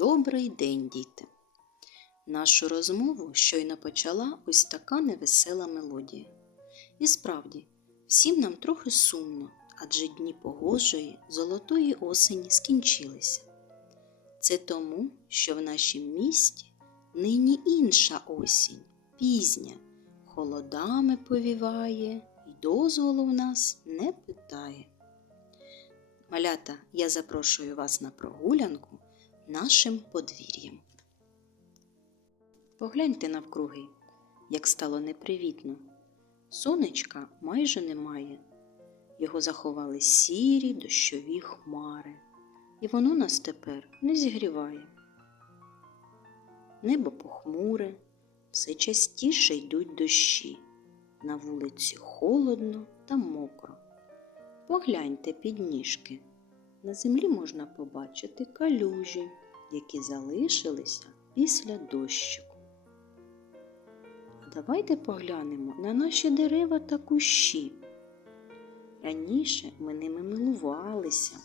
Добрий день, діти! Нашу розмову щойно почала ось така невесела мелодія. І справді, всім нам трохи сумно, адже дні погожої, золотої осені скінчилися. Це тому, що в нашім місті нині інша осінь, пізня, холодами повіває і дозволу в нас не питає. Малята, я запрошую вас на прогулянку нашим подвір'ям. Погляньте навкруги, як стало непривітно. Сонечка майже немає. Його заховали сірі дощові хмари, і воно нас тепер не зігріває. Небо похмуре, все частіше йдуть дощі. На вулиці холодно та мокро. Погляньте під ніжки. На землі можна побачити калюжі, які залишилися після дощику. А давайте поглянемо на наші дерева та кущі. Раніше ми ними милувалися,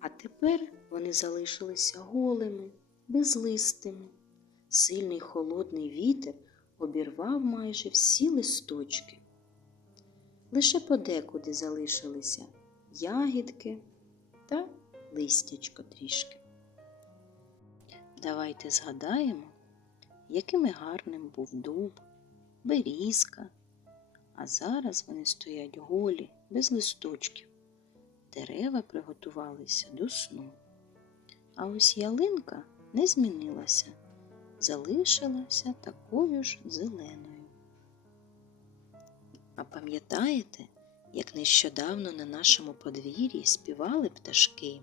а тепер вони залишилися голими, безлистими. Сильний холодний вітер обірвав майже всі листочки. Лише подекуди залишилися ягідки та листячко трішки. Давайте згадаємо, якими гарним був дуб, берізка, а зараз вони стоять голі, без листочків. Дерева приготувалися до сну. А ось ялинка не змінилася, залишилася такою ж зеленою. А пам'ятаєте, як нещодавно на нашому подвір'ї співали пташки?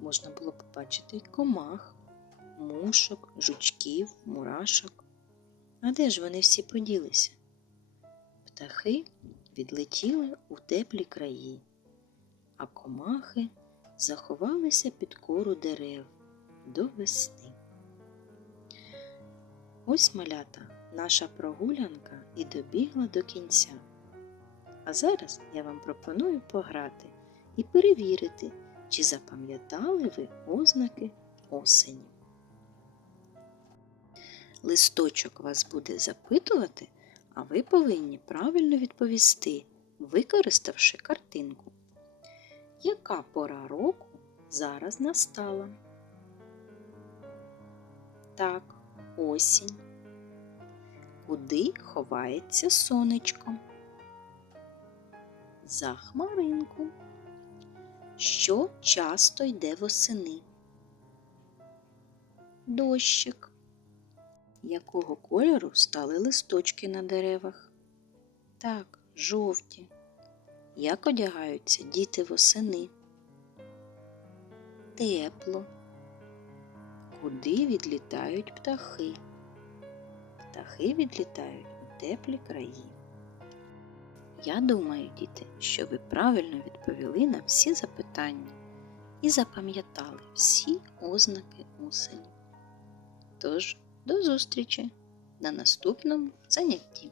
Можна було побачити комах, мушок, жучків, мурашок. А де ж вони всі поділися? Птахи відлетіли у теплі краї, а комахи заховалися під кору дерев до весни. Ось малята, наша прогулянка і добігла до кінця. А зараз я вам пропоную пограти і перевірити, чи запам'ятали ви ознаки осені. Листочок вас буде запитувати, а ви повинні правильно відповісти, використавши картинку. Яка пора року зараз настала? Так, осінь. Куди ховається сонечко? За хмаринку. Що часто йде восени? Дощик. Якого кольору стали листочки на деревах? Так, жовті. Як одягаються діти восени? Тепло. Куди відлітають птахи? Птахи відлітають у теплі краї. Я думаю, діти, що ви правильно відповіли на всі запитання і запам'ятали всі ознаки осені. Тож, до зустрічі на наступному занятті.